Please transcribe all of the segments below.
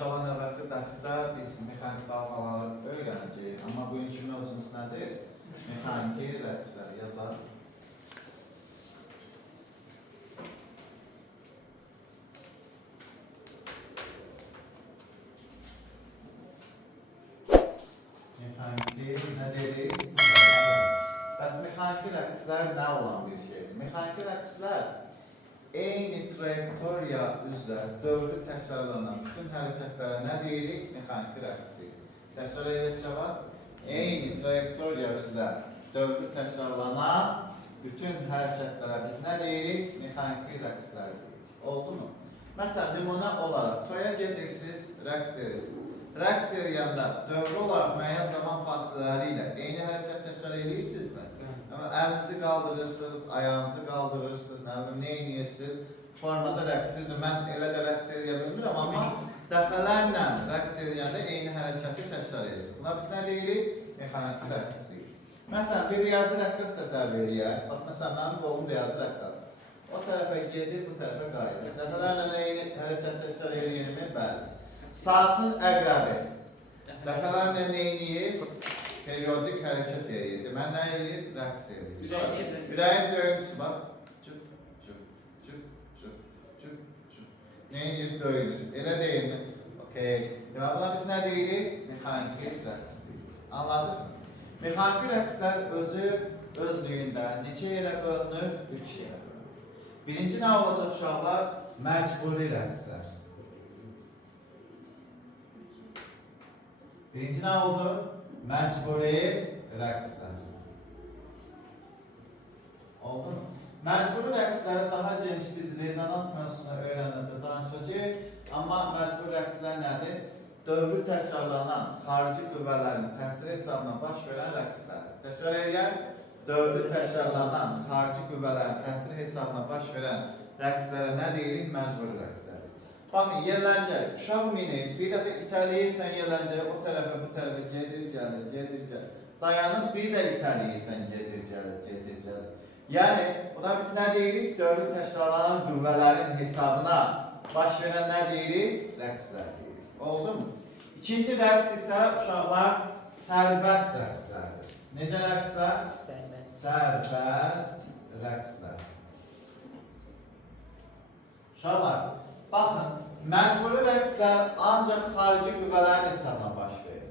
İnşallah növbəti dərsdə biz mexanik dalğaları öyrənəcəyik. Amma bugünkü mövzumuz nədir? Mexaniki rəqslər yazar. Mexaniki nə dedik? Bəs mexaniki rəqslər nə olan bir şeydir? Mexaniki rəqslər eyni trayektoriya üzrə dövrü təkrarlanan bütün hərəkətlərə nə deyirik? Mexaniki rəqs deyirik. Təkrar edək cavab. Eyni trayektoriya üzrə dövrü təkrarlanan bütün hərəkətlərə biz nə deyirik? Mexaniki rəqslər deyirik. Oldu mu? Məsələn, nümunə olaraq toya gedirsiniz, rəqs edirsiniz. Rəqs edəndə dövrü olaraq müəyyən zaman fasilələri ilə eyni hərəkət təkrar edirsinizmi? Əlinizi qaldırırsınız, ayağınızı qaldırırsınız, nə edirsiniz? Formada rəqs. Düzdür, mən elə də rəqs edə bilmirəm, amma dəfələrlə rəqs edəndə eyni hərəkəti təkrar edirsiniz. Buna biz nə deyirik? Mexaniki rəqs deyirik. Məsələn, bir riyazi rəqqas təsəvvür eləyək. Bax, məsələn, mənim qolum riyazi rəqqas. O tərəfə gedir, bu tərəfə qayıdır. Dəfələrlə eyni hərəkət təkrar edilmir? Bəli. Saatın əqrəbi. Dəfələrlə nə edir? Periodik hərəkət edir. Mən nə edir? Rəqs edir. Ürəyin döyüntüsü var. Cüp, cüp, cüp, cüp, cüp, cüp. Nə edir? Döyünür. Elə deyilmi? Okey. Buna biz nə deyirik? Mexaniki rəqs deyirik. Anladıq mı? Mexaniki rəqslər özlüyündə neçə yerə bölünür? 3 yerə bölünür. Birinci nə olacaq uşaqlar? Məcburi rəqslər. Birinci nə oldu? Məcburi rəqslər. Oldu mu? Məcburi rəqsləri daha geniş biz rezonans mövzusunu öyrənəndə danışacağıq. Amma məcburi rəqslər nədir? Dövrü təkrarlanan xarici qüvvələrin təsiri hesabına baş verən rəqslərdir. Təkrar edək. Dövrü təkrarlanan xarici qüvvələrin təsiri hesabına baş verən rəqslərə nə deyirik? Məcburi rəqslər. Baxın, yerləncə, uşaq minir, bir dəfə itələyirsən yerləncəyə, o tərəfə, bu tərəfə gedir, gəlir. Dayanıb, bir də itələyirsən, gedir, gəlir. Yəni, buna biz nə deyirik? Dövrü təkrarlanan qüvvələrin hesabına baş verən nə deyirik? Rəqslər deyirik. Oldu mu? İkinci rəqs isə uşaqlar sərbəst rəqslərdir. Necə rəqslər? Sərbəst rəqslər. Uşaqlar, baxın, məcburi rəqslər ancaq xarici qüvvələrin hesabına baş verir.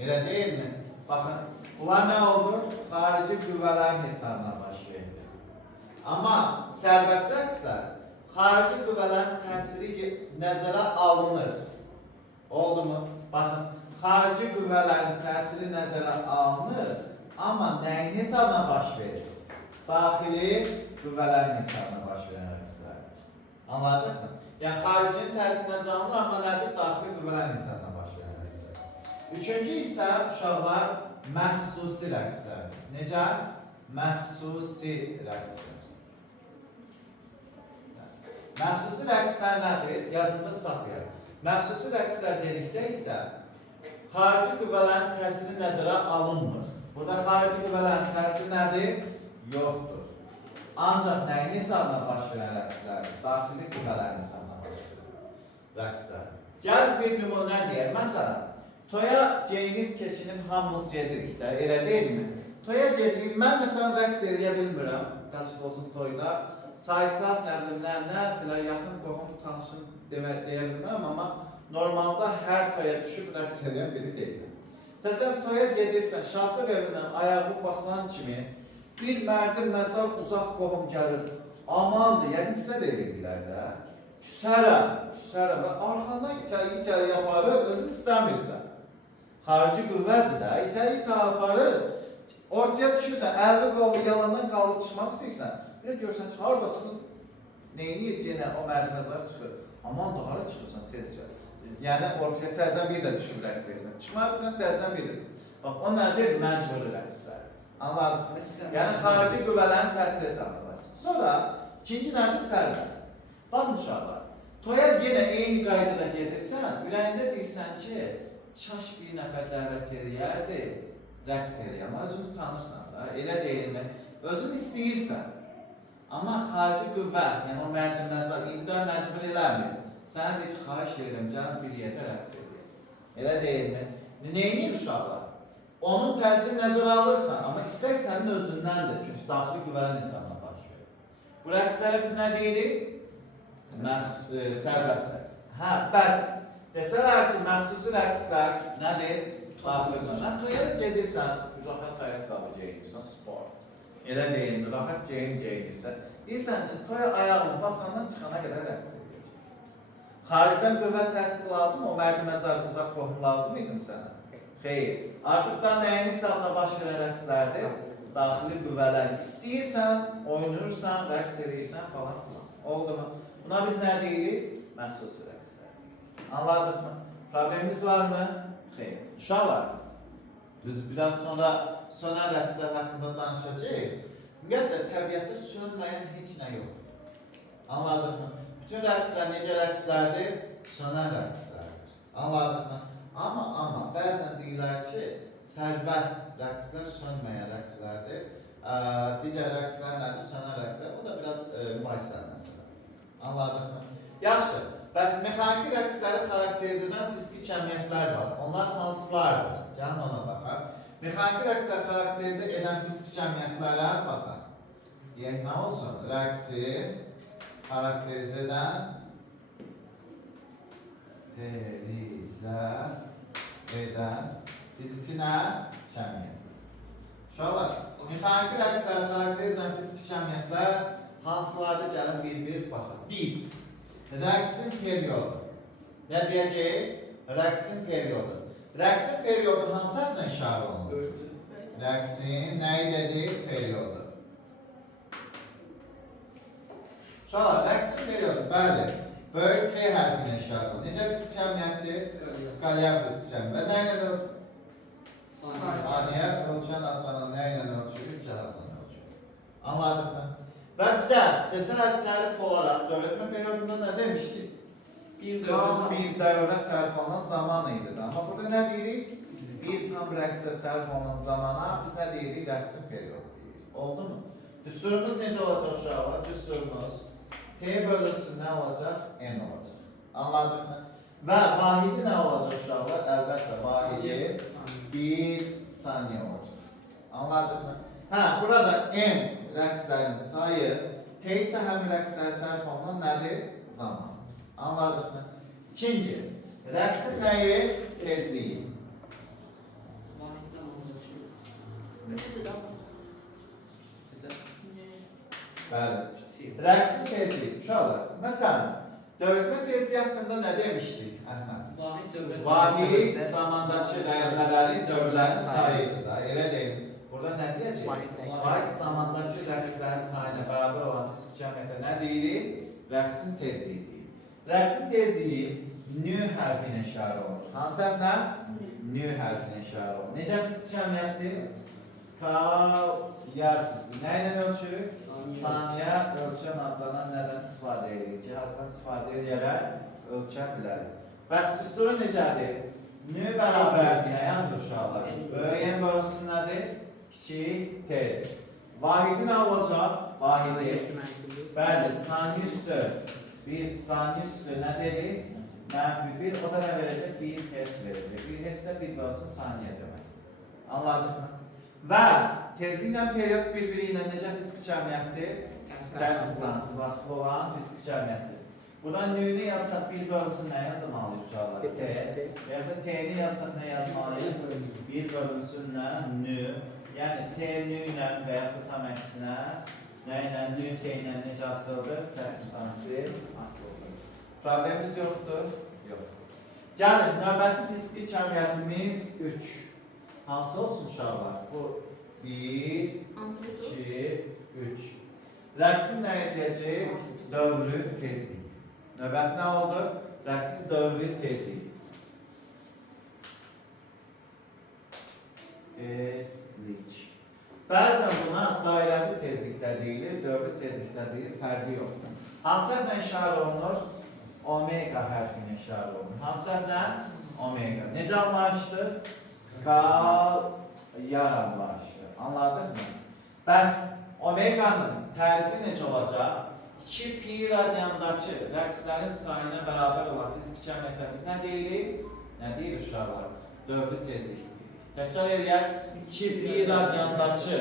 Elə deyilmi? Baxın, bunlar nə oldu? Xarici qüvvələrin hesabına baş verir. Amma sərbəst rəqslər xarici qüvvələrin təsiri nəzərə alınır. Oldu mu? Baxın, xarici qüvvələrin təsiri nəzərə alınır, amma nəyin hesabına baş verir? Daxili qüvvələrin hesabına baş verən rəqslər. Anladıq mı? Yəni, xaricinin təsiri nəzərə alınır, amma nədir? Daxili qüvvələrin hesabına baş verən rəqslər. Üçüncü isə uşaqlar məxsusi rəqslərdir. Necə? Məxsusi rəqslər. Məxsusi rəqslər nədir? Yadında saxlayaq. Məxsusi rəqslər dedikdə isə xarici qüvvələrin təsiri nəzərə alınmır. Burada xarici qüvvələrin təsiri nədir? Yoxdur. Ancaq nəyin hesabına baş verən rəqslərdir? Daxili qüvvələrin hesabına baş verən rəqslərdir. Gəl bir nümunə deyək. Məsələn, toya geyinib, keçinib, hamımız gedirik də, elə deyilmi? Toya gedirik, mən məsələn rəqs edə bilmirəm, qaçıq olsun toyda. Saysaq, nə bilim, nə, yaxın qohum, tanışım deyə bilmirəm, amma normalda hər toya düşüb rəqs edən biri deyiləm. Təsələn, toya gedirsən, şahlıq evindən ayağı basan kimi, bir mərdim məsəl uzaq qohum gəlir, amandır, yəni sizə də edirlər də, küsərəm və arxandan itəli yaparır, özün istəmirsən. Xarici qüvvədir də, itəli aparır, ortaya düşürsən, əlvi qoldu, yalandan qalıb çıxmaq istəyirsən, bir də görsən, haradasınız, neyini yetiyənə o mərdiməzlər çıxır, aman da hara çıxırsan tezcə. Yəni, ortaya təzən bir də düşüb rəqs edirsən, çıxmaq istəyirsən təzən bir də. Bax, o nədir? Məcburi rəqslər. Anladın? Yəni, xarici qüvvələrin təsiri hesabına var. Sonra, ikinci nədir? Sərbəst. Baxın uşaqlar, toya yenə eyni qaydada gedirsən, ürəyində deyirsən ki, çaş bir nəfər dəvət edəyərdi, rəqs edəyəm. Özünü tanırsan da, elə deyilmi? Özün istəyirsən. Amma xarici qüvvə, yəni o mərdimləzlər, indidə məcbur eləmir. Sənə də heç xahiş edirəm, canım bir yerdə rəqs edir. Elə deyilmi? Neyini uşaqlar? Onun təsiri nəzərə alırsan, amma istək sənin özündəndir. Çünki daxili güvən hesabına baş verir. Bu rəqslərə biz nə deyirik? Sərbəst rəqs. Hə, bəs desələr ki, məxsusi rəqslər nədir? Daxili güvən. Toya da gedirsən, rahat ayaqqabı geyinirsən, sport. Elə deyilmi? Rahat geyinirsən. Deyirsən ki, toya ayağını basandan çıxana qədər rəqs edir. Xaricdən qüvvət təsiri lazım, o mərdi məzar uzaq qohum lazım idim sənə? Xeyr. Artıqdan nəyin hesabına baş verən rəqslərdir? Daxili qüvvələr. İstəyirsən, oynayırsan, rəqs edirsən falan filan. Oldu mu? Buna biz nə deyirik? Məxsusi rəqslər deyirik. Anladıq mı? Problemimiz var mı? Xeyr. Uşaqlar, düz biraz sonra sönən rəqslər haqqında danışacağıq. Ümumiyyətlə, təbiətdə sönməyən heç nə yox. Anladıq mı? Bütün rəqslər necə rəqslərdir? Sönən rəqslərdir. Anladıq mı? Amma bəzən deyirlər ki, sərbəst rəqslər sönməyən rəqslərdir. Digər rəqslər nədir? Sönən rəqslər. O da biraz mübahisəli məsələ. Anladıq mı? Yaxşı. Bəs mexaniki rəqsləri xarakterizə edən fiziki cəmiyyətlər var. Onlar hansılardır? Gəlin ona baxaq. Mexaniki rəqslər xarakterizə edən fiziki cəmiyyətlərə baxaq. Deyək, nə olsun? Rəqsi xarakterizə edən fiziki nə? Cəmiyyət. Uşaqlar, mexaniki rəqsləri xarakterizə edən fiziki cəmiyyətlər hansılarda gəlin bir-bir baxaq. 1. Rəqsin periodu. Nə deyəcək? Rəqsin periodu. Rəqsin periodu hansı hərflə işarə olunur? Rəqsin nə ilədir? Periodu. Uşaqlar, rəqsin periodu, bəli, böyük P hərfinə işarə olunur. Necə fiziki cəmiyyətdir? Skalyar fiziki cəmiyyət. Və nə ilə ölçülür? Saniyə ölçən adlanan nə ilə ölçülür? Cihazla ölçülür. Anladıq mı? Və bizə desələr tərif olaraq dövlətmə periodunda nə demişdik? Bir dövrə sərf olunan zaman idi. Amma burada nə deyirik? Bir tam rəqsə sərf olunan zamana biz nə deyirik? Rəqsin periodu deyirik. Oldu mu? Düsturumuz necə olacaq uşaqlar? Düsturumuz T bölünsün nə olacaq? N olacaq. Anladıq mı? Və vahidi nə olacaq uşaqlar? Əlbəttə vahidi 1 saniyə olacaq. Anladıq mı? Hə, burada N rəqslərin sayı, T isə həmin rəqslərə sərf olunan nədir? Zaman. Anladıq mı? İkinci, rəqsin nəyi? Tezliyi. Bəli. Rəqsin tezliyi. Uşaqlar, məsələn, dövlətmə tezliyi haqqında nə demişdik, Əhməd? Vahid zamandakı rəqslərin dövrlərin sayıdır da, elə deyil. Burada nə deyəcək? Vahid zamandakı rəqslərin sayına bərabər olan fiziki cəmiyyətə nə deyirik? Rəqsin tezliyi deyirik. Rəqsin tezliyi nü hərfinə işarə olunur. Hansı hərflə? Nü hərfinə işarə olunur. Necə fiziki cəmiyyətdir? Skalyar fiziki. Nə ilə ölçürük? Saniyə ölçən adlanan nədən istifadə edirik? Cihazdan istifadə edərək ölçən bilərik. Bəs düsturu necədir? Nü bərabərdir. Nə yazır uşaqlar? Böyüyən bölünsün nədir? Kiçik T'dir. Vahidi nə olacaq? Vahidi. Bəli, saniyə üstü. Bir saniyə üstü nə dedik? Mənfi 1. O da nə verəcək? 1 hes verəcək. 1 hes də 1 bölünsün saniyə demək. Anladıq mı? Və tezliklə periyod bir-biri ilə necə fiziki cəmiyyətdir? Tərs istisnası olan fiziki cəmiyyətdir. Buradan nü-nü yazsaq 1 bölünsün nə yazmalıyıq uşaqlar? T. Və ya da T-ni yazsaq nə yazmalıyıq? 1 bölünsün nə? Nü. Yəni T nü ilə və ya da tam əksinə nə ilə? Nü T ilə necə asıldır? Tərs istisnası asıldır. Problemimiz yoxdur? Yox. Gəlin, növbəti fiziki cəmiyyətimiz 3. Hansı olsun uşaqlar? Bu 1, 2, 3. Rəqsin nə edəcək? Dövrü tezlik. Növbət nə oldu? Rəqsin dövrü tezlik. Tezlik. Bəzən buna dairəvi tezlikdə deyilir, dövrü tezlikdə deyilir, fərqi yoxdur. Hansı hərflə işarə olunur? Omega hərfinə işarə olunur. Hansı hərflə? Omega. Necə anlayışdır? Skalyar anlayışdır. Anladıq mı? Bəs omeganın tərifi necə olacaq? 2 pi radyandakı rəqslərin sayına bərabər olan fiziki cəmiyyətə biz nə deyirik? Nə deyirik uşaqlar? Dövrü tezlik deyirik. Təkrar edək. 2 pi radyandakı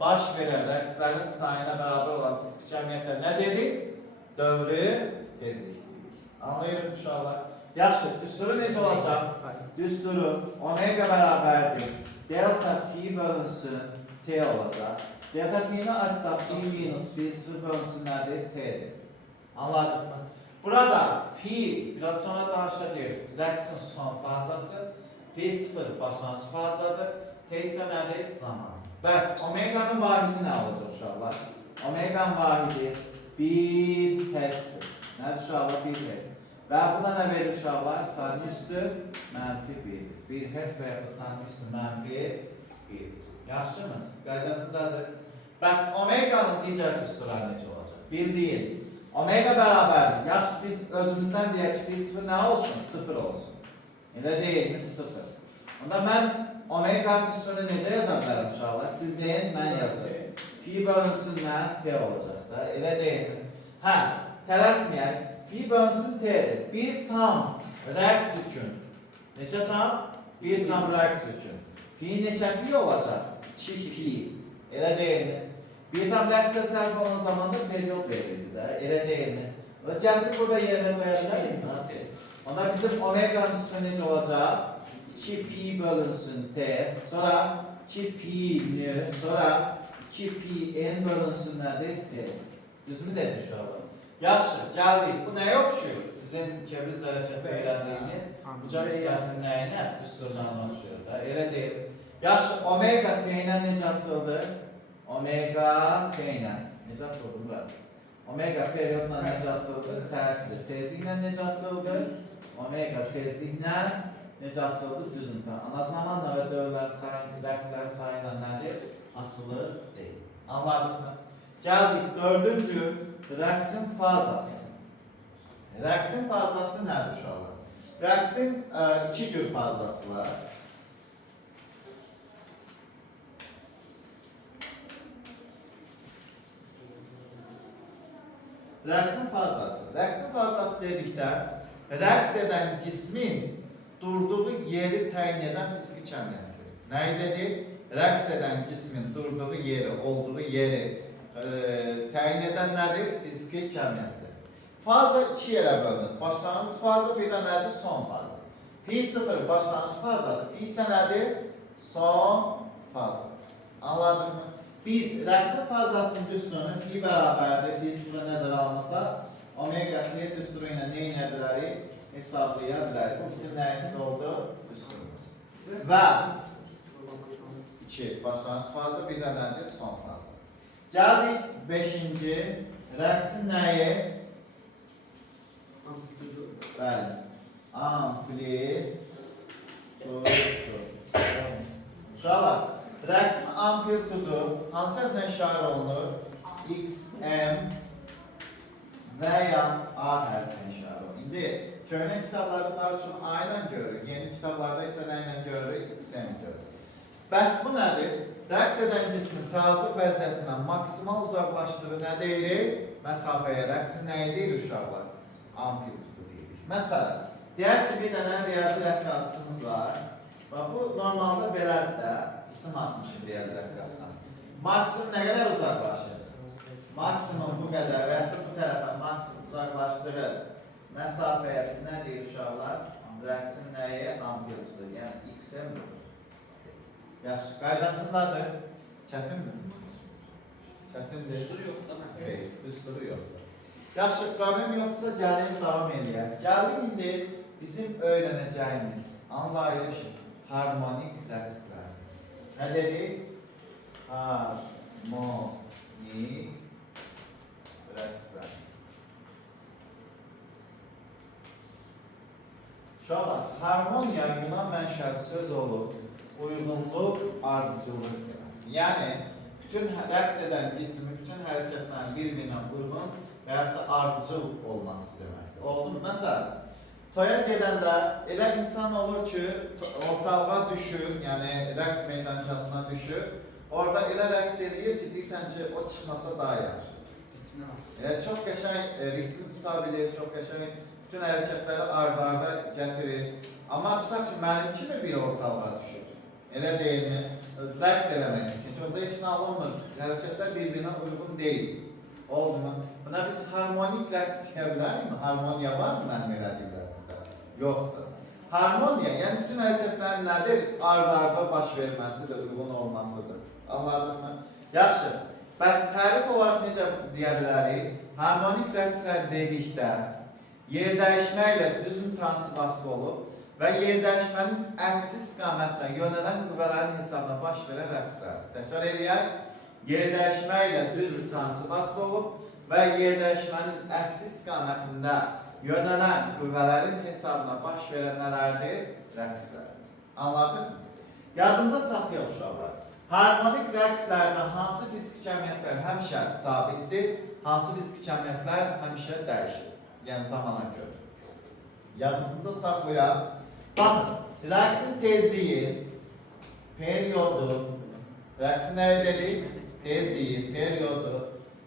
baş verən rəqslərin sayına bərabər olan fiziki cəmiyyətə nə dedik? Dövrü tezlik deyirik. Anlayırıq uşaqlar? Yaxşı, düsturu necə olacaq? Düsturu omega bərabərdir. Delta fi bölünsün t olacaq. Delta fi'ni açsaq fi minus fi sıfır bölünsün nədir? T'dir. Anladıq mı? Burada fi biraz sonra danışacağıq. Rəqsin son fazası. Fi sıfır başlanğıc fazadır. T isə nədir? Zaman. Bəs omeganın vahidi nə olacaq uşaqlar? Omeganın vahidi 1 hertzdir. Nədir uşaqlar? 1 hertz. Və buna nə verir uşaqlar? Sin üstü mənfi 1'dir. 1 hertz və ya da sin üstü mənfi 1'dir. Yaxşı mı? Qaydasındadır. Bəs omeganın digər düsturları necə olacaq? Bildiyin. Omega bərabərdir. Yaxşı, biz özümüzdən deyək ki, fi sıfır nə olsun? 0 olsun. Elə deyil mi? 0. Onda mən omeganın düsturunu necə yaza bilərəm uşaqlar? Siz deyin, mən yazayım. Fi bölünsün nə? T olacaq da. Elə deyil mi? Hə, tələsməyək. Fi bölünsün T'dir. 1 tam rəqs üçün. Neçə tam? 1 tam rəqs üçün. Fi neçə pi olacaq? 2 pi. Elə deyil mi? 1 tam rəqsə sərf olan zamanda periyod verildi də. Elə deyil mi? Gətirib burada yerinə qoya bilərik. Nasıl? Onda bizim omeganın üstü necə olacaq? 2 pi bölünsün T. Sonra 2 pi nü. Sonra 2 pi n bölünsün nədir? T. Düzmü dedik şu an? Yaxşı, gəldik. Bu nəyə oxşuyur? Sizin kevriz hərəkəti öyrəndiyiniz bucaq üstətin nəyinə? Üstürcanına oxşuyur da. Elə deyil. Yaxşı, omega T ilə necə asıldır? Omega T ilə. Necə asıldır bura? Omega periyodla necə asıldır? Tərsidir. Tezliklə necə asıldır? Omega tezliklə necə asıldır? Düzüntə. Ana zamanla və dövrlərin rəqslərin sayıyla nədir? Asılı deyil. Anladıq mı? Gəldik, dördüncü. Rəqsin fazası. Rəqsin fazası nədir uşaqlar? Rəqsin iki cür fazası var. Rəqsin fazası. Rəqsin fazası dedikdə, rəqs edən cismin durduğu yeri təyin edən fiziki cəmiyyətdir. Nəyi dedik? Rəqs edən cismin durduğu yeri, olduğu yeri təyin edən nədir? Fiziki cəmiyyətdir. Faza 2 yerə bölünür. Başlanğıc faza, bir də nədir? Son faza. Fi 0 başlanğıc fazadır. Fi isə nədir? Son faza. Anladıq mı? Biz rəqsin fazasının düsturunu fi bərabərdir. Fi 0 nəzərə almasa, omega t düsturu ilə nə edə bilərik? Hesablaya bilərik. Bu bizim nəyimiz oldu? Düsturumuz. Və 2 başlanğıc faza, bir də nədir? Son faza. Gəldik 5-ci, rəqsin nəyi? Bəli, amplitudu. Uşaqlar, rəqsin amplitudu hansı hərflə işarə olunur? X, M və ya A hərflə işarə olunur. İndi köhnə kitablarda daha çox A ilə görürük, yeni kitablarda isə nə ilə görürük? X, M görürük. Bəs bu nədir? Rəqs edən cismin təzyiq vəziyyətindən maksimal uzaqlaşdığı nə deyirik? Məsafəyə rəqsin nəyi deyirik uşaqlar? Amplitudu deyirik. Məsələn, deyək ki, bir dənə riyazi rəqqasımız var. Bu normalda belədir də, cisim atmışıq riyazi rəqqasına. Maksimum nə qədər uzaqlaşır? Maksimum bu qədər və ya bu tərəfə maksimum uzaqlaşdığı məsafəyə biz nə deyirik uşaqlar? Rəqsin nəyi? Amplitudu, yəni X-M budur. Yaxşı, qaydasındadır. Çətindir. Çətindir. Düsturu yoxdur da mən. Xeyr, düsturu yoxdur. Yaxşı, problem yoxdursa gəlin davam edək. Gəlin indi bizim öyrənəcəyimiz anlayış harmonik rəqslər. Nə dedik? Harmonik rəqslər. Uşaqlar, harmoniya Yunan mənşəli söz olub. Uyğunluq, ardıcıllıq demək. Yəni, bütün rəqs edən cismi, bütün hərəkətlərin bir-birinə uyğun və ya da ardıcıl olması deməkdir. Oldu mu? Məsələn, toya gedəndə elə insan olur ki, ortalığa düşür, yəni rəqs meydançasına düşür. Orada elə rəqs edir ki, deyirsən ki, o çıxmasa daha yaxşı. ritmindən asılı. Çox qəşəng ritmi tuta bilir, çox qəşəng bütün hərəkətləri ard-arda gətirir. Amma tutaq ki, mənim kimi bir ortalığa düşür. Elə deyilmi? Rəqs eləmək üçün. Çünki orada işin alınmır. Hərəkətlər bir-birinə uyğun deyil. Oldu mu? Buna biz harmonik rəqs deyə bilərikmi? Harmoniya var mı mənim elədiyim rəqsdə? Yoxdur. Harmoniya, yəni bütün hərəkətlərin nədir? Ard-arda baş verməsidir, uyğun olmasıdır. Anladın mı? Yaxşı. Bəs tərif olaraq necə deyə bilərik? Harmonik rəqslər dedikdə yer dəyişməklə düz mütənsibası olub və yer dəyişmənin əksi istiqamətlə yönələn qüvvələrin hesabına baş verən rəqslər. Təkrar edək. Yer dəyişməklə düz mütənsibası olub və yer dəyişmənin əksi istiqamətində yönələn qüvvələrin hesabına baş verən nələrdir? Rəqslər. Anladın mı? Yadında saxlayaq uşaqlar. Harmonik rəqslərdə hansı fiziki cəmiyyətlər həmişə sabitdir, hansı fiziki cəmiyyətlər həmişə dəyişir. Yəni zamana görə. Yadında saxlayaq. Baxın, rəqsin tezliyi, periodu, rəqsin nə dedik? Tezliyi, periodu,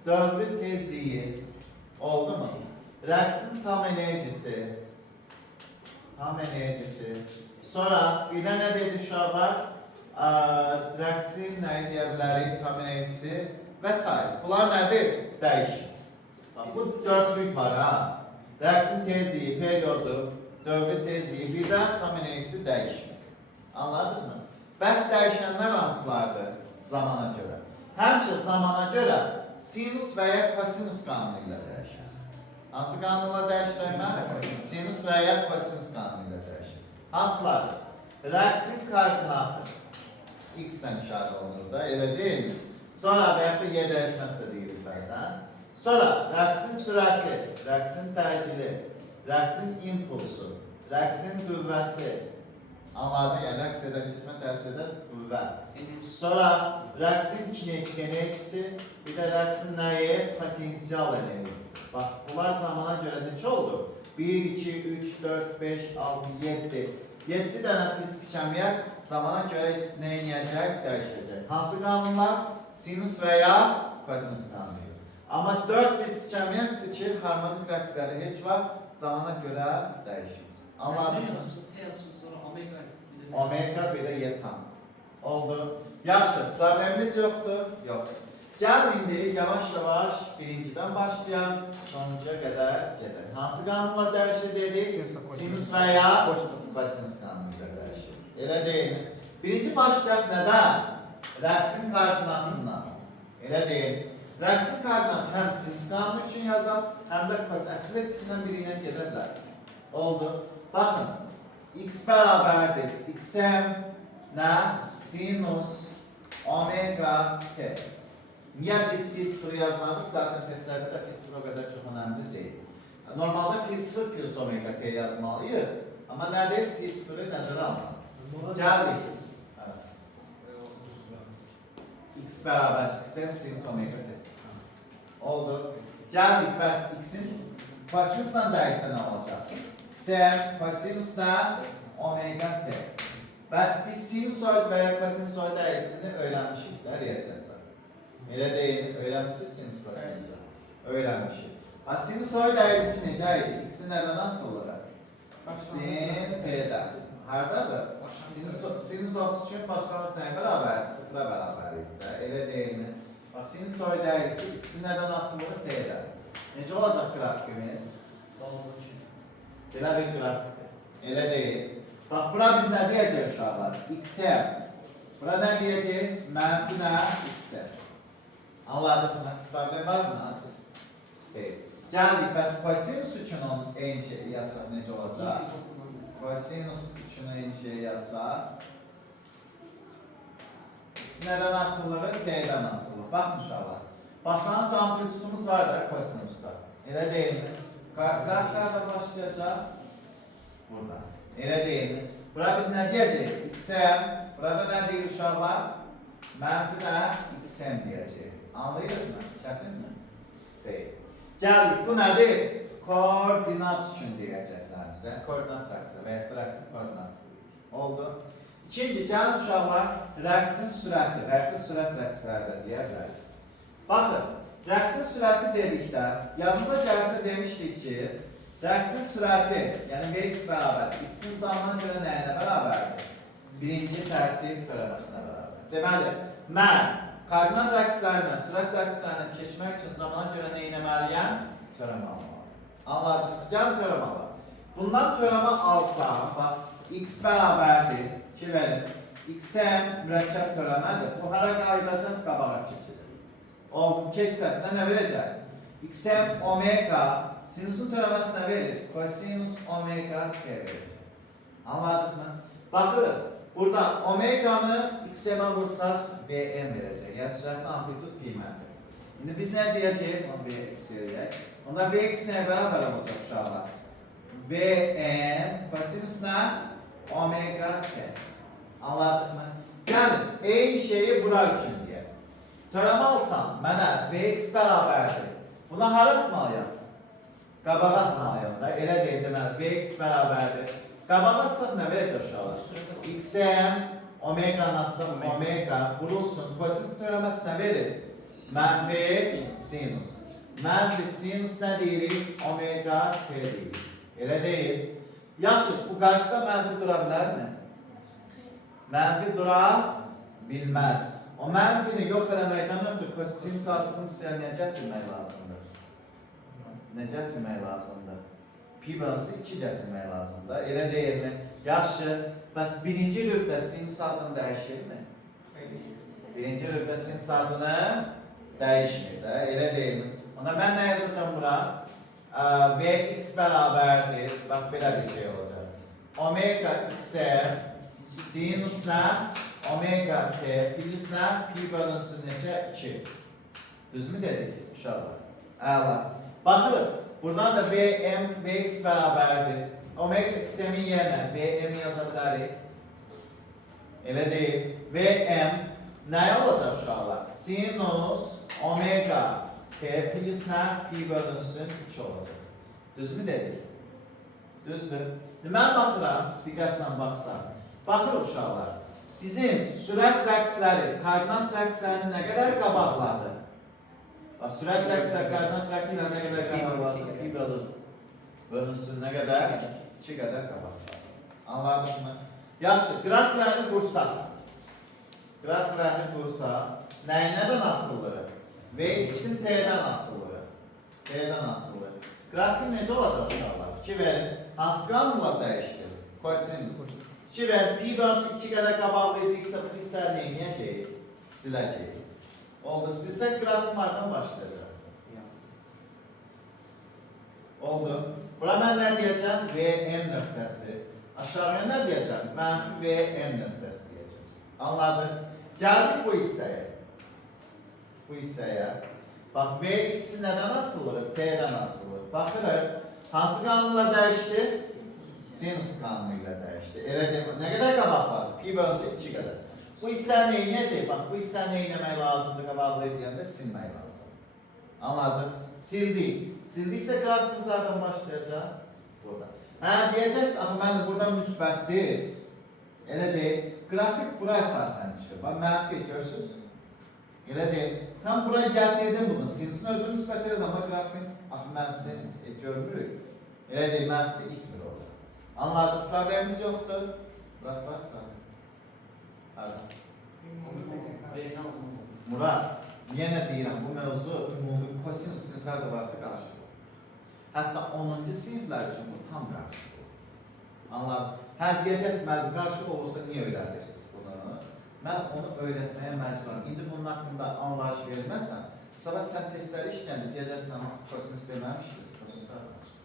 dövrün tezliyi, oldu mu? Rəqsin tam enerjisi, sonra bir də nə dedik uşaqlar? Rəqsin nə deyə bilərik? Tam enerjisi və s. Bunlar nədir? Dəyişir. Bu dörtlük var ha. Rəqsin tezliyi, periodu, dövrün tezliyi, bir də tam enerjisi dəyişir. Anladın mı? Bəs dəyişənlər hansılardır? Zamana görə. Həmişə zamana görə sinus və ya kosinus qanunu ilə dəyişir. Hansı qanunla dəyişdirmə? Sinus və ya kosinus qanunu ilə dəyişir. Hansılardır? Rəqsin koordinatı x-dən işarə olunur da, elə deyil mi? Sonra və ya yer dəyişməsi də deyirik bəzən. Sonra rəqsin sürəti, rəqsin təcili, rəqsin impulsu, rəqsin qüvvəsi. Anladın? Yəni rəqs edən cismə təsir edən qüvvə. Sonra rəqsin kinetik enerjisi, bir də rəqsin nəyi? Potensial enerjisi. Bax, bunlar zamana görə neçə oldu? 1, 2, 3, 4, 5, 6, 7. 7 dənə fiziki cəmiyyət zamana görə nə edəcək? Dəyişəcək. Hansı qanunlar? Sinus və ya kosinus qanunu. Amma 4 fiziki cəmiyyətdir ki, harmonik rəqsləri heç vaxt zamana görə dəyişir. Anladın mı? Omega bir də y tam. Oldu. Yaxşı, problemimiz yoxdur? Yox. Gəl indi yavaş-yavaş birincidən başlayaq, sonuncuya qədər gedək. Hansı qanunla dəyişir dedik? Sinus və ya kosinus qanunu ilə dəyişir. Elə deyil. Birinci başlayaq nədən? Rəqsin koordinatından. Elə deyil. Rəqsin koordinatı həm sinus qanunu üçün yazaq, həm də kosinus. Əslində ikisindən biri ilə gedə bilər. Oldu. Baxın. X bərabərdir. Xm nə? Sinus omega t. Niyə biz F0 yazmadıq? Zaten testlərdə də F0 o qədər çox önəmli deyil. Normalda F0 plus omega t yazmalıyıq. Amma nədir? F0'ı nəzərə almalıyıq. Gəldik. X bərabər Xm sinus omega t. Oldu. Gəldik, bəs X'in kosinusla dəyişsə nə olacaq? Xm kosinusla omega t. Bəs biz sinusoid və ya kosinusoid dəyişsini öyrənmişik də riyaziyyatda. Elə deyil, öyrənmişsiniz sinus kosinusu. Öyrənmişik. Sinusoid dəyişsi necə idi? X'in nədən asıllığı? Sin t'dən. Haradadır? Sinus ofis üçün başlanmış nəyə bərabər? Sıfıra bərabər idi də. Elə deyilmi? Sinusoid dəyişsi X'in nədən asıllığı t'dən. Necə olacaq qrafikimiz? Belə bir qrafikdir. Elə deyil. Bax, bura biz nə deyəcək uşaqlar? Xm. Bura nə deyəcək? Mənfi nə? Xm. Anladıq mı? Problem var mı? Nasıl? Deyil. Gəldik, bəs kosinus üçün onun eyni şey yazsaq necə olacaq? Kosinus üçün eyni şey yazsaq. X nədən asıllığı? T'dən asıllığı. Baxın uşaqlar. Başlanğıc amplitutumuz var da kosinusda. Elə deyilmi? Qrafiklərlə başlayacaq. Burada. Elə deyilmi? Bura biz nə deyəcək? Xm. Burada nə deyir uşaqlar? Mənfi nə? Xm deyəcək. Anlayırıq mı? Çətin mi? Deyil. Gəldik. Bu nədir? Koordinat üçün deyəcəklər bizə. Koordinat rəqsi və ya rəqsin koordinatı. Oldu. İkinci, gəlin uşaqlar rəqsin sürəti və ya sürət rəqslərdə deyə bilərik. Baxın, rəqsin sürəti dedikdə, yanımıza gəlsə demişdik ki, rəqsin sürəti, yəni Vx bərabər, x-in zamana görə nəyinə bərabərdir? Birinci tərtib törəməsinə bərabər. Deməli, mən koordinat rəqslərlə, sürət rəqslərlə keçmək üçün zamana görə nə etməliyəm? Törəmə almalıyım. Anladıq, gəlin törəmə alaq. Bundan törəmə alsam, bax, x bərabərdir, ki verin, x-əm mürəkkəb törəmədir, o hara qayıdacaq, qabağa çəkəcək. O keçsən, sən nə verəcək? X-əm omega, sinusun törəməsi nə verir? Kosinus omega t verəcək. Anladıq mı? Baxırıq, burada omeganı x-əmə vursaq, Vm verəcək. Yəni, sürətin amplitud qiyməti. İndi biz nə deyəcəyik? Onu Vx eləyək. Onda Vx nəyə bərabər olacaq uşaqlar? Vm kosinus nə? Omega t. Anladıq mı? Gəlin, eyni şeyi bura üçün deyək. Törəmə alsam, mənə Vx bərabərdir. Buna hara atmalıyam? Qabağa atmalıyam da. Elə deyil deməli, Vx bərabərdir. Qabağa atsaq nə verəcək uşaqlar? Xm, omega nasıl? Omega vurulsun. Kosinus törəməsi nə verir? Mənfi sinus. Mənfi sinus nə deyirik? Omega t deyirik. Elə deyil. Yaxşı, bu qarşıda mənfi dura bilərmi? Mənfi dura bilməz. O mənfini yox eləməkdən ötürü sinus artı funksiyaya nə gətirmək lazımdır? Nə gətirmək lazımdır? Pi bölünsü 2 gətirmək lazımdır. Elə deyilmi? Yaxşı, bəs birinci rübdə sinus adını dəyişirmi? Birinci rübdə sinus adını dəyişmir də, elə deyilmi? Onda mən nə yazacağım bura? Vx bərabərdir, bax belə bir şey olacaq. Omega x'e sinus nə? Omega t plus nə? Pi bölünsün necə? 2. Düzmü dedik uşaqlar? Əla. Baxırıq, buradan da Vm, Vx bərabərdir. Omega x'in yerinə Vm yaza bilərik. Elə deyil. Vm nəyə olacaq uşaqlar? Sinus omega t plus nə? Pi bölünsün 2 olacaq. Düzmü dedik? Düzdür. Mən baxıram, diqqətlə baxsam. Baxırıq uşaqlar. Bizim sürət rəqsləri, koordinat rəqslərini nə qədər qabaqladı? Sürət rəqsləri, koordinat rəqsləri nə qədər qabaqladı? Pi bölünsün nə qədər? 2 qədər qabaqladı. Anladıq mı? Yaxşı, qrafiklərini qursaq. Qrafiklərini qursaq, nədən asılıdır? Vx'in t'dən asılıdır. T'dən asılıdır. Qrafikin necə olacaq uşaqlar? Fikir verin, hansı qanunla dəyişdir? Kosinus. Fikir verin, pi bölünsün 2 qədər qabaqlayıb x-ə bu hissəli neynəyəcək? Siləcək. Oldu, silsək qrafik marqdan başlayacaq. Oldu. Bura mən nə deyəcəm? Vm nöqtəsi. Aşağıya nə deyəcəm? Mənfi Vm nöqtəsi deyəcəm. Anladın? Gəldik bu hissəyə. Bu hissəyə. Bax, Vx-i nədən asılır? T'dən asılır. Baxırıq, hansı qanunla dəyişdi? Sinus qanunu ilə dəyişdi. Elə deyim, nə qədər qabaqladı? Pi bölünsün 2 qədər. Bu hissəni neynəyəcək? Bax, bu hissəni neynəmək lazımdır? Qabaqlayıb deyəndə silmək lazım. Anladın? Sildik. Sildiksə qrafikimiz zaten başlayacaq. Burada. Deyəcəksiniz, axı mən burada müsbətdir. Elə deyil. Qrafik bura əsasən çıxır. Bax, mənfi görürsünüz. Elə deyil. Sən bura gətirdin bunu. Sinusun özü müsbət edir, amma qrafikin axı mənfisini görmürük. Elə deyil, mənfisi itmir orada. Anladın? Problemimiz yoxdur. Murat var, problem. Pardon. Murat, yenə deyirəm, bu mövzu ümumi kosinus sinuslar da varsa qarşılıq. Hətta 10-cu siniflər üçün bu tam qarşılıq olur. Anladın? Deyəcəksiniz, müəllim qarşılıq olursa niyə öyrədirsiniz bunu? Mən onu öyrətməyə məcburam. İndi bunun haqqında anlayış verilməsən, sabah sən testləri işləyəndə deyəcəksin, amma kosinus verməmişsiniz, kosinus artacaq.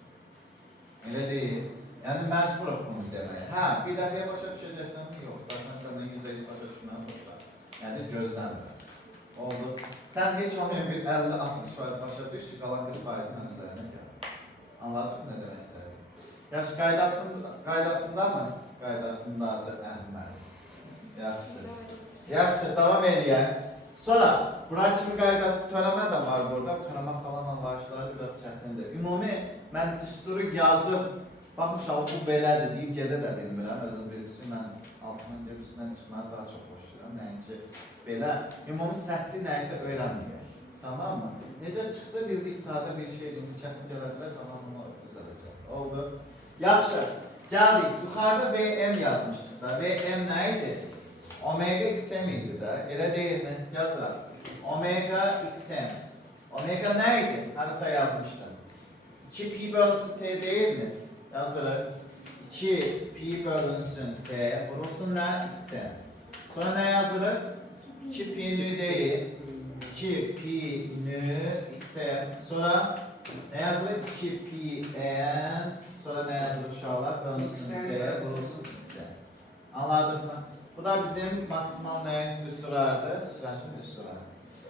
Elə deyil. Yəni məcburuq bunu deməyə. Bir dəfəyə başa düşəcəksən mi? Yox, zaten səndən %100 başa düşmən boşlar. Yəni gözləmir. Oldu. Sən heç olmayan bir 50-60% başa düş ki, qalan 1% mən üzərinə gəlir. Anladın mı nə demək istədim? Yaxşı, qaydasında mı? Qaydasındadır Əhməd. Yaxşı. Yaxşı, davam eləyək. Sonra, bura kimi qaydası törəmə də var burada. Törəmə falan anlayışları biraz çətindir. Ümumi, mən düsturu yazıb, baxmışam, bu belədir deyib gedə də bilmirəm. Özünüz bilirsiniz, mən altından görürsünüzdən çıxmağı daha çox hoşlayıram. Nəinki belə, ümumi səhti nəyəsə öyrənməyək. Tamam mı? Necə çıxdı bildik sadə bir şeydir. Çətin gələklər zamanla düzələcək. Oldu. Yaxşı. Gəldik. Yuxarıda VM yazmışdıq da. VM nə idi? Omega XM idi də. Elə deyilmi? Yazıram. Omega XM. Omega nə idi? Harasa yazmışdım. 2 pi bölünsün T deyilmi? Yazırıq. 2 pi bölünsün T. Vurulsun nə? XM. Sonra nə yazırıq? 2 pi nü değil. 2 pi nü XM. Sonra ne yazılır? 2 pi n. Sonra ne yazılır uşaqlar? Bölünsün T. Vurulsun XM. Anladık mı? Bu da bizim maksimal nəyin düsturardır? Sürətin düsturarı.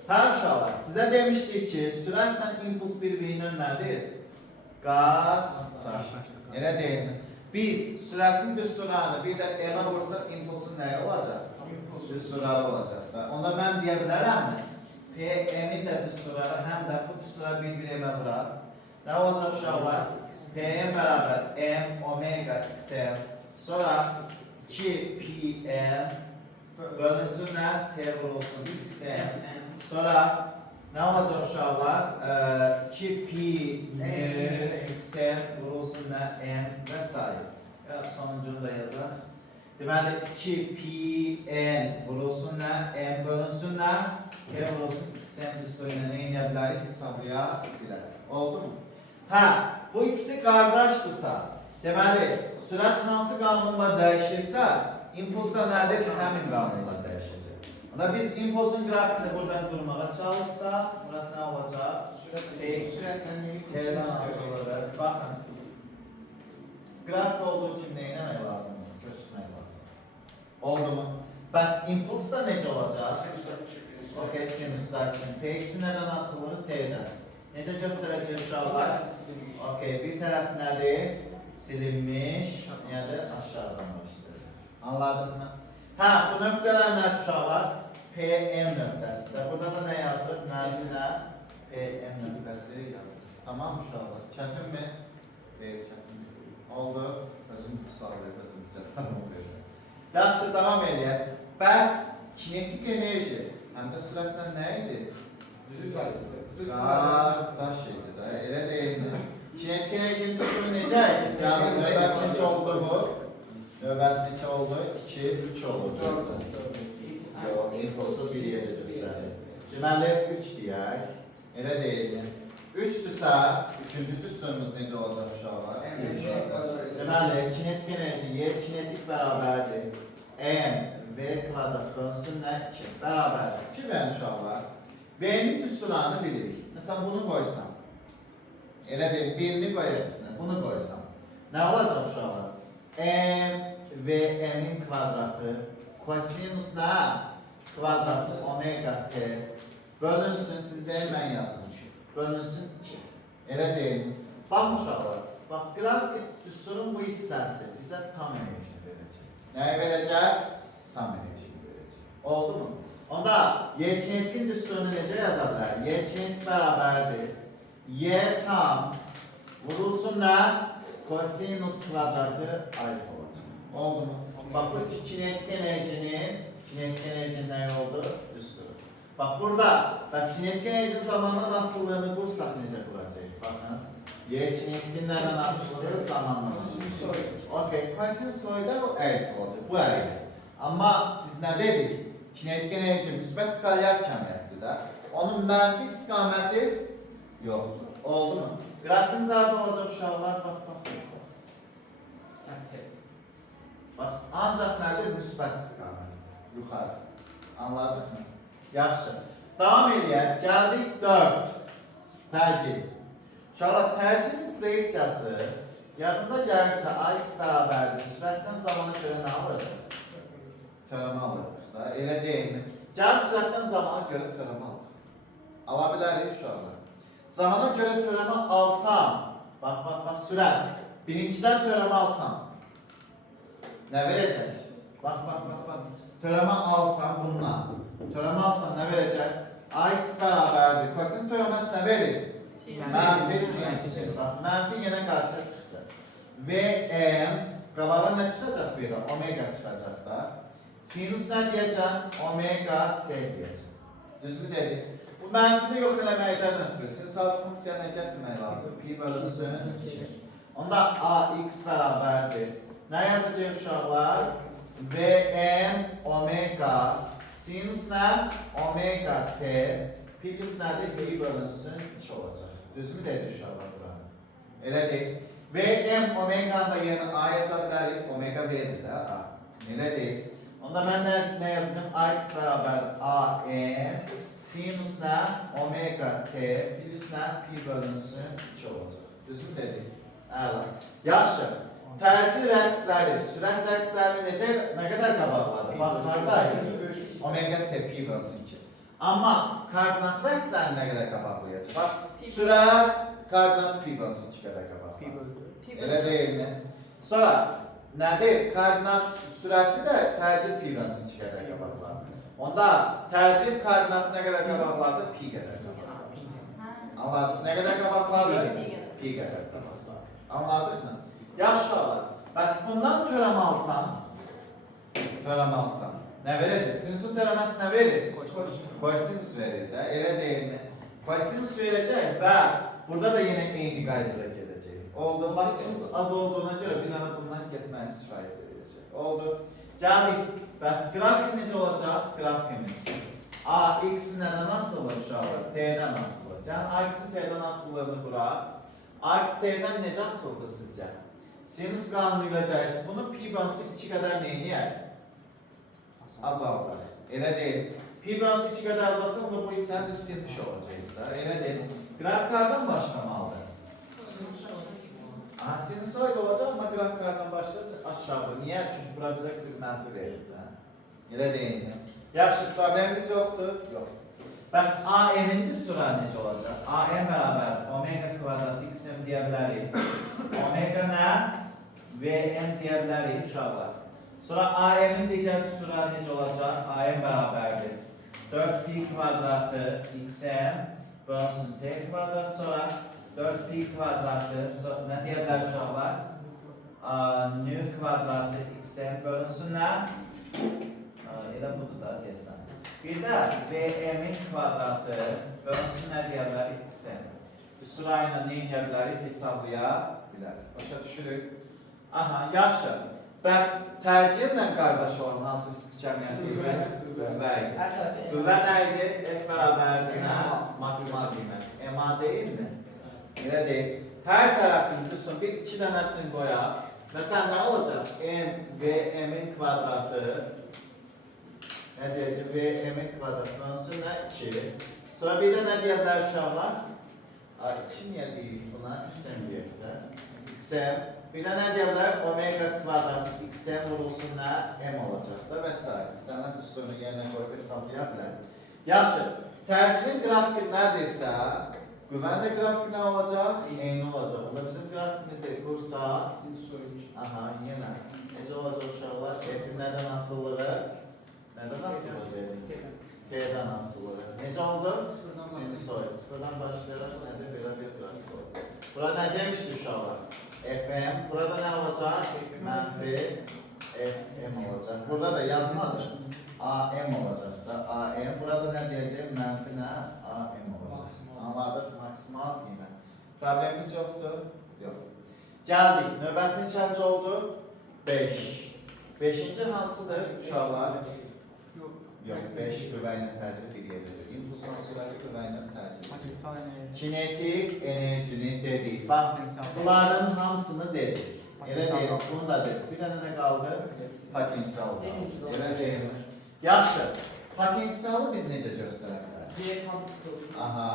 Hər uşaqlar, sizə demişdik ki, sürətlə impuls bir-birindən nədir? Qardaş. Elə deyil mi? Biz sürətin düsturarını bir də M-ə vursaq impulsun nəyi olacaq? Düsturarı olacaq. Onda mən deyə bilərəmmi? P-M-in də düsturarı həm də bu düsturarı bir-bir M-ə vurar. Nə olacaq uşaqlar? P-M bərabər M omega XM. Sonra 2 pi m bölünsün nə? T vurulsun XM. Sonra nə olacaq uşaqlar? 2 pi n XM vurulsun nə? M və s. Sonuncunu da yazaq. Deməli 2 pi n vurulsun nə? M bölünsün nə? T vurulsun XM düstur ilə nə edə bilərik? Hesablaya bilərik. Oldu mu? Hə, bu ikisi qardaşdırsa, deməli, sürət hansı qanunla dəyişirsə, impuls da nədir? Həmin qanunla dəyişəcək. Onda biz impulsun qrafikini buradan durmağa çalışsa, burada nə olacaq? T'dən asılıdır. Baxın. Qrafik olduğu üçün nə etmək lazımdır? Göstərmək lazım. Oldu mu? Bəs impuls da necə olacaq? Okey, sinüslər üçün. P-ksi nədən asılıdır? T'dən. Necə göstərəcək uşaqlar? Okey, bir tərəf nədir? Silinmiş, yəni aşağıdanmışdır. Anladıq mı? Hə, bu nöqtələr nədir uşaqlar? PM nöqtəsidir. Burada da nə yazırıq? Mənfi nə? PM nöqtəsi yazırıq. Tamam uşaqlar? Çətin mi? Deyil, çətin mi? Oldu. Özüm sual verir, özüm cəfərim verir. Yaxşı, davam edək. Bəs kinetik enerji həm də sürətlə nə idi? Qardaş idi də, elə deyilmi? Kinetik enerjinin düzgünü necə idi? Yəni, növbət neçə oldu bu? Növbət neçə oldu? 2, 3 oldu. Yox, impulsu 1 yedirirsə. Deməli, 3 deyək. Elə deyilmi? 3-dürsə, 3-cü düsturumuz necə olacaq uşaqlar? Deməli, kinetik enerji, yer kinetik bərabərdir. M, V kvadrat bölünsün nə? 2. Bərabərdir. 2 verin uşaqlar. V'nin düsturlarını bilirik. Mesela bunu koysam. Elə deyil, birini koyarsın. Bunu koysam. Ne olacak uşaqlar? M ve M'in kvadratı kosinus nə? Kvadratı omega t bölünsün, sizde hemen yazmışım. Bölünsün 2. Elə deyil. Bak uşaqlar. Bak grafik düsturun bu hissəsi bizə tam enerji verəcək. Nəyi verəcək? Tam enerji verəcək. Oldu mu? Onda y kinetkin düsturunu necə yaza bilər? Y kinetik bərabərdir. Y tam vurulsun nə? Kosinus kvadratı alfa olacaq. Oldu mu? Bak bu kinetik enerjinin nə oldu? Düsturu. Bak burada, bəs kinetik enerjinin zamanla asıllığını qursak necə quracaq? Baxın. Y kinetikin nədən asıllığı zamanla asıllığı. Okey, kosinus soyda o əksi olacaq. Bu əri. Amma biz nə dedik? Kinetik enerji müsbət skalyar kəmrətdir də. Onun mənfi istiqaməti yoxdur. Oldu mu? Qrafikimiz harada olacaq uşaqlar? Bax. Bax, ancaq nədir? Müsbət istiqamət. Yuxarı. Anladıq mı? Yaxşı. Davam edək. Gəldik 4. Tərcih. Uşaqlar, tərcihin proyeksiyası yadınıza gəlirsə AX bərabərdir. Sürətdən zamana görə nə alırdıq? Törəmə alırdıq. Elə deyilmi? Gəl sürətdən zamana görə törəmə alır. Ala bilərik uşaqlar. Zamana görə törəmə alsam, bax, sürət. Birincidən törəmə alsam, nə verəcək? Bax. Törəmə alsam bundan. Törəmə alsam nə verəcək? AX bərabərdir. Kosin törəməsi nə verir? Mənfi sinüs. Mənfi yenə qarşıya çıxdı. VM, qabağa nə çıxacaq bir də? Omega çıxacaq da. Sinüs nə deyəcəm? Omega t deyəcəm. Düzmü dedik. Bu mənfini yox eləməkdən ötürü sinusal funksiyaya nə gətirmək lazım? Pi bölünsün 2. Onda ax bərabərdir. Nə yazacaq uşaqlar? Vm omega sinus nə? Omega t plus nədir? Pi bölünsün 2 olacaq. Düzmü dedik uşaqlar bura? Elə deyil. Vm omega'nın da yerine a yaza bilərik. Omega v'dir də a. Elə deyil. Onda mən nə yazacağım? Ax bərabər am sinus nə? Omega t plus nə? Pi bölünsün 2 olacaq. Düzmü dedik? Əla. Yaxşı. Təcil rəqsləri, sürət rəqsləri nə qədər qabaqladı? Bax, haradaydı? Omega t pi bölünsün 2. Amma koordinat rəqsləri nə qədər qabaqlayacaq? Bax, sürət koordinat pi bölünsün 2 qədər qabaqladı. Elə deyil mi? Sonra nədir? Koordinat sürəti də təcil pi bölünsün 2 qədər qabaqladı. Onda təcil koordinat nə qədər qabaqladı? Pi qədər qabaqladı. Anladıq? Nə qədər qabaqladı? Pi qədər qabaqladı. Anladıq mı? Yaxşı olar. Bəs bundan törəm alsam, nə verəcək? Sinusun törəməsi nə verir? Kosinus verir də, elə deyil mi? Kosinus verəcək və burada da yenə eyni qaydada gedəcək. Oldu. Vaxtımız az olduğuna görə bir dənə bundan getməyimiz kifayət edəcək. Oldu. Gəlik. Bəs qrafik necə olacaq? Grafikimiz. Ax nədən asılır uşaqlar? T'dən asılır. Yəni Ax-ın T'dən asıllığını qura. Ax T'dən necə asıldı sizcə? Sinus qanunu ilə dəyişdir. Bunu pi bölünsün 2 qədər neyini azaldır. Elə deyil. Pi bölünsün 2 qədər azalsın, bu hissəni biz silmiş olacaqdır da. Elə deyil. Grafikardan başlamalıdır. Sinusoid olacaq ama grafikardan başlayacaq aşağıda. Niyə? Çünki bura bizə bir mənfi verir. Elə deyil. Yaxşı, problemimiz yoxdur? Yox. Bəs AM-in sürə necə olacaq? AM bərabər omega kvadrat xm deyə bilərik. Omega nə? Vm deyə bilərik uşaqlar. Sonra AM-in digər sürə necə olacaq? AM bərabərdir 4pi kvadratı xm bölünsün t kvadrat, sonra 4pi kvadratı nə deyə bilər uşaqlar? Nü kvadratı xm bölünsün nə? Elə budur da deyəsən. Bir də Vm'in kvadratı bölünsün nə deyə bilərik? Xm. Bu sırayla nə edə bilərik? Hesablaya bilərik. Başa düşürük. Aha, yaxşı. Bəs təcillə qardaş olan hansı fizik cəmiyyət qüvvə? Qüvvə nə idi? F bərabərdir nə? Maksimal qiymət. MA deyil mi? Elə deyil. Hər tərəfin düzsün bir 2 dənəsini qoyaq. Məsələn, nə olacaq? Vm'in kvadratı nə deyəcək? Vm'in kvadratı bölünsün nə? 2. Sonra bir də nə deyə bilər uşaqlar? 2 niyə deyirik buna? Xm deyək də. Xm. Bir də nə deyə bilər? Omega kvadratı xm vurulsun nə? M olacaq da və s. Sənə düsturunu yerinə qoyub hesablaya bilər. Yaxşı. Təcilin qrafiki nədirsə, qüvvənin də qrafiki nə olacaq? Eyni olacaq. Onda bizim qrafikimizi qursa, aha, yenə. Necə olacaq uşaqlar? F-in nədən asıllığı? Nədən asıllığı dedik? T'dən asıllığı. Necə oldu? Sinusoid. Sıfırdan başlayaraq nədir? Belə bir qrafik oldu. Burada nə demişdi uşaqlar? Fm. Burada nə olacaq? Mənfi Fm olacaq. Burada da yazmadır. AM olacaq da. AM. Burada nə deyəcək? Mənfi nə? AM olacaq. Anladıq? Maksimal qiymət. Problemimiz yoxdur? Yox. Gəldik. Növbət neçənci oldu? 5. 5-ci hansıdır uşaqlar? Yox. 5 qüvvə ilə təcil bir yerdir. İmpulsan sürəti qüvvə ilə təcil. Kinetik enerjini dedik. Bax, bunların hamısını dedik. Elə deyil, bunu da dedik. Bir dənə nə qaldı? Potensial qaldı. Elə deyil. Yaxşı. Potensialı biz necə göstərə bilərik? Aha.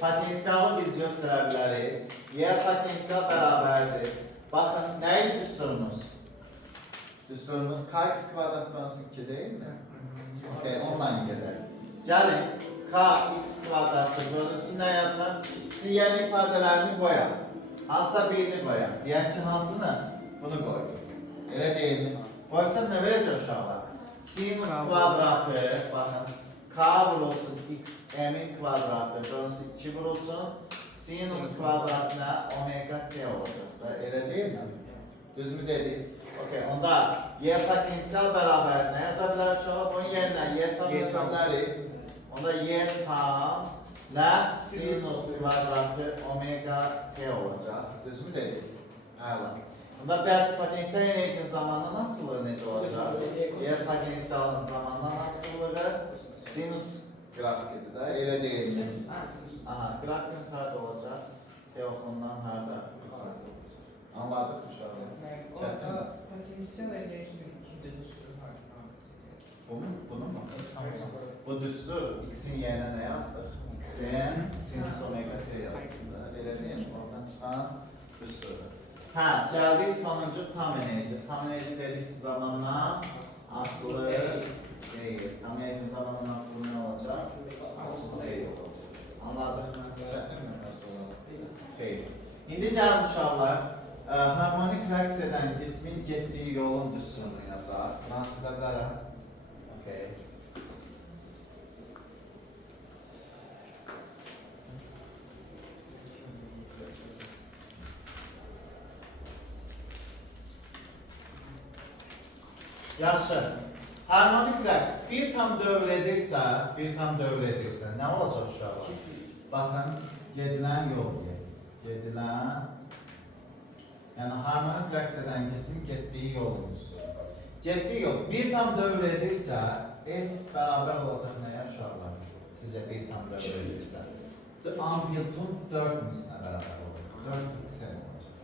Potensialı biz göstərə bilərik. Y potensial bərabərdir. Baxın, nə idi düsturumuz? Düsturumuz kx kvadrat bölünsün 2 deyil mi? Okay, ondan gedək. Gəlin, kx kvadratı bölünsün nə yazsam? X'in yeni ifadələrini qoyaq. Hansısa birini qoyaq. Deyək ki, hansını? Bunu qoyaq. Elə deyil mi? Qoysam nə verəcək uşaqlar? Sinus kvadratı, baxın, k vurulsun xm'in kvadratı bölünsün 2 vurulsun. Sinus kvadratına omega t olacaq da. Elə deyil mi? Düzmü dedik? Okay, onda y potensial bərabər nə yaza bilər uşaqlar? Bunun yerinə y tapacaqları Onda y tam la sinüs kvadratı omega t olacak. Düz mü dedik? Əla. Bunda bəs potensial enerjinin zamanla nasıllığı necə olacaq? Y potensialın zamanla nasıllığı sinüs grafikidir da, elə deyil. Aha, grafikin harada olacaq? Telefondan harada? Anladıq mı şu anda? Çətin. Potensial enerjinin ikinci düsturu var. Bunu mu? Bu düstur x'in yerine ne yazdık? X'in sinüs omega t yazdık. Elə deyil, oradan çıxan düsturdur. Hə, gəldik sonuncu tam enerji. Tam enerji dedik zamanla asılı değil. Tam enerjinin zamanla asılı ne olacak? Asılı değil olacak. Anladıq mı? Çətin mi? Xeyr. İndi gəlin uşaqlar, harmonik rəqs edən qismin getdiyi yolun düsturunu yazar. Ben sizə bilərəm. Okay. Yaxşı. Harmonik rəqs bir tam dövr edirsə, nə olacaq uşaqlar? Baxın, gedilən yol gedilən, yəni harmonik rəqs edən qismin getdiyi yolumuzdur. Getdiyi yol bir tam dövr edirsə, S bərabər olacaq nəyə uşaqlar? Sizə bir tam dövr edirsə. Amplitudun 4 misinə bərabər olacaq. 4 x'in olacaq.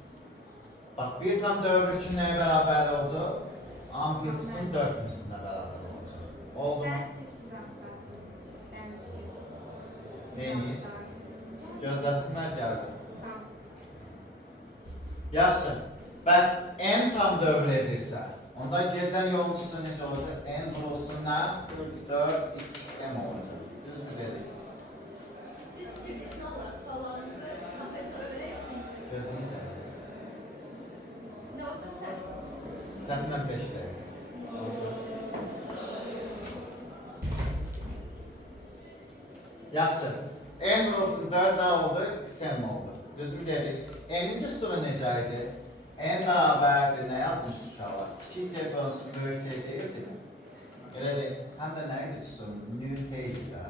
Bax, bir tam dövr üçün nəyə bərabər oldu? Amplitudun 4 misinə bərabər olacaq. Oldu mu? Neyini? Gözləsinlər gəldi. Yaxşı. Bəs n tam dövr edirsə, onda gedən yolun üstü necə olacaq? N vurulsun nə? 4xm olacaq. Düz mü dedik? Gözünü çək. Zəhmən 5 dəqiqə. Yaxşı. N vurulsun 4 nə oldu? Xm oldu. Düz mü dedik? N'in düsturu necə idi? N bərabərdir, nə yazmışdı uşaqlar? Kiçik t bölünsün böyük t deyildi mi? Elə deyil. Həm də nə idi düsturumuz? Nü t idi də.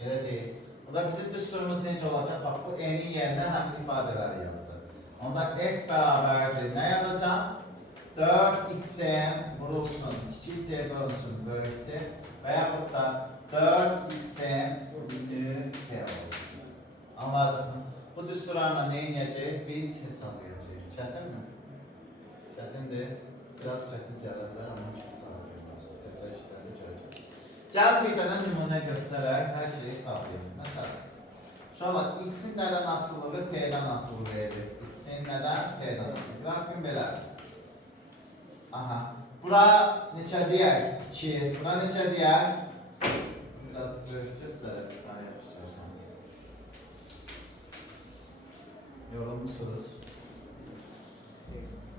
Elə deyil. O da bizim düsturumuz necə olacaq? Bax, bu n'in yerinə həmin ifadələri yazdı. Onda s bərabərdir, nə yazacağım? 4xm vurulsun, kiçik t bölünsün böyük t və yaxud da 4xm nü t olacaq. Anladıq mı? Bu düsturlarla ne inəcəyik? Biz hesablayacağıq. Çətin mi? Çətindir. Biraz çətin gələ bilər, amma hiç hesablayacağız. Təsəl işlərdə görəcəksiniz. Gəl bir dənə nümunə göstərək, hər şeyi hesablayalım. Məsələn, uşaqlar, x'in nədən asılılığı t'dən asılı verir. X'in nədən? T'dən asılı. Qrafikin belə. Aha. Bura neçə deyək? 2. Bura neçə deyək? Biraz böyük göstərək. Daha yaxşı. Yorulmuşsunuz.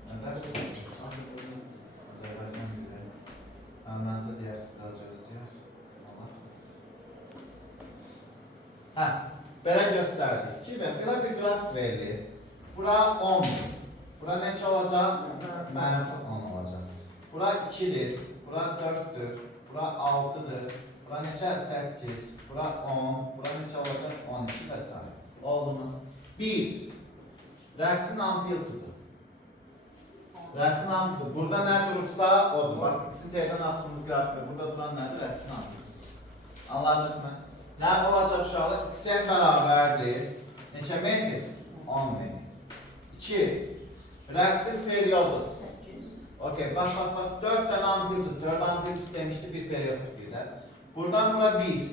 Ne dersiniz? Azerbaycan gibi. Anlarınızı dersiniz biraz gözlüyor. Ha, böyle gösterdik. Kimi? Böyle bir grafik verilir. Bura 10. Bura neçə olacaq? Mənfi 10 olacaq. Bura 2'dir. Bura 4'dür. Bura 6'dır. Bura neçə? 8. Bura 10. Bura neçə olacaq? 12 və s. Oldu mu? 1. Rəqsin amplitudu. Rəqsin amplitudu. Burada nə durursa odur. Bak, x'in t'dən asıllı qrafikdə. Burada duran nədir? Rəqsin amplitudu. Anladıq mı? Nə olacaq uşaqlar? X'in bərabərdir. Neçə metr? 10 metr. 2. Rəqsin periodu. Okey, bak. 4 tane amplitud. 4 amplitud demişti bir periyot deyirlər. Buradan bura 1.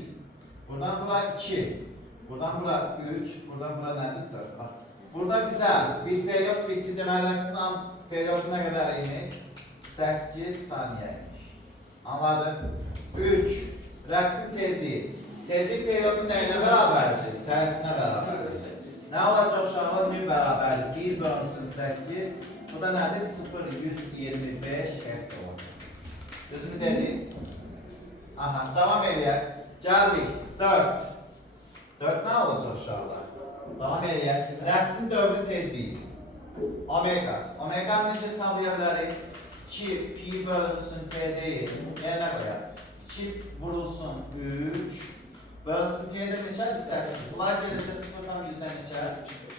Buradan bura 2. Buradan bura 3. Buradan bura nədir? 4. Bak. Burada bize bir periyot bitti deməli rəqsin periyodu nə qədər imiş? 8 saniyeymiş. Anladın? 3. Rəqsin tezliği. Tezlik periyodu neyine bərabərdir? Tərsinə bərabərdir. Nə olacaq uşaqlar? Nü bərabərdir. 1 bölünsün 8. Bu da nədir? 0,125 Hz olur. Düzmü dedik? Aha, devam eləyək. Gəldik. 4. 4 nə olacaq uşaqlar? Devam eləyək. Rəqsin dövrü tezliyi. Omegası. Omeganı necə hesablaya bilərik? 2 pi bölünsün t deyil. Yerinə qoyaq. 2 vurulsun 3. Bölünsün diye de neçədirsə, bunlar gelince 0'dan 100'den neçə?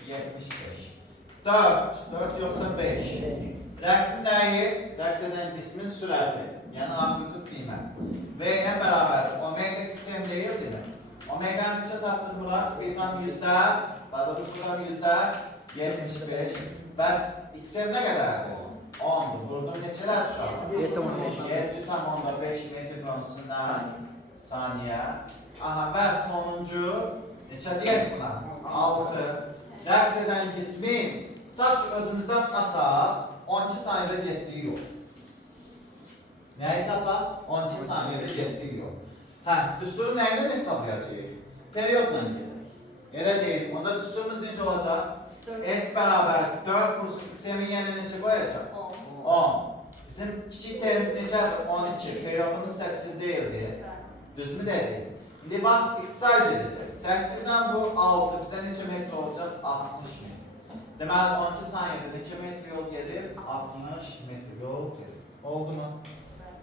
75. 4. 4 yoksa 5. Rəqsin nəyi? Rəqs edən cismin sürəti. Yəni amplitud qiymət. V'ye beraber omega xm deyildi mi? Omega neçə tapdıq bunlar? 1'dan 100'də, daha da 0'dan 100'də 75. Bəs xm nə qədərdir? 10'dur. Vurdum neçələr uşaqlar? 7,5 metr bölünsündən saniyə. Aha, və sonuncu neçə deyək buna? 6. Rəqs edən cismin tutaq ki, özümüzdən ataq 12 saniyədə getdiyi yol. Nəyi tapaq? 12 saniyədə getdiyi yol. Hə, düsturu nə ilə hesablayacağıq? Periyodla gedək. Elə deyil, onda düsturumuz necə olacaq? S bərabər 4 plus x'min yerinə neçə qoyacaq? 10. Bizim kiçik terimiz necədir? 12. Periyodumuz 8 deyildi. Düzmü dedik? İndi bax, ixtisar gedəcək. 8-dən bu 6, bizə neçə metr olacaq? 60 metr. Deməli, 12 saniyədə neçə metr yol gedir? 60 metr yol gedir. Oldu mu?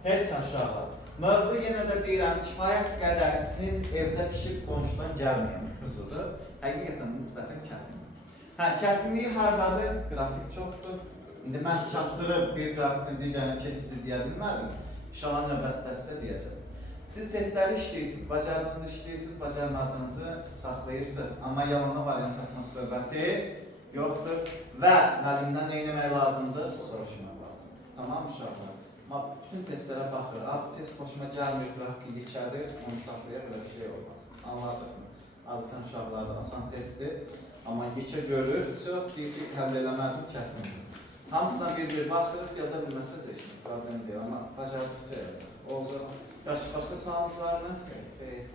Heç sən uşaqlar. Mövzu yenə də deyirəm, kifayət qədər sizin evdə pişib qonşudan gəlməyən qızıdır. Həqiqətən nisbətən çətindir. Hə, çətinliyi hardadır? Qrafik çoxdur. İndi mən çatdırıb bir qrafikdən digərinə keçidi deyə bilmədim. Uşaqlar növbəsi deyəcəm. Siz testləri işləyirsiniz, bacardığınızı işləyirsiniz, bacarmadığınızı saxlayırsınız. Amma yalanla variant tapmaq söhbəti yoxdur. Və müəllimdən nə etmək lazımdır? Soruşmaq lazımdır. Tamam uşaqlar? Amma bütün testlərə baxır. Bu test xoşuma gəlmir, qrafiki yekədir, onu saxlaya belə bir şey olmaz. Anladıq mı? Adətən uşaqlarda asan testdir. Amma yekə görür, çox deyir ki, həll eləmədim, çətindir. Hamısına bir baxır, yaza bilməsəz heç nə, problem deyil, amma bacardıqca yazır. Oldu. Başka sualınız var mı? Peki,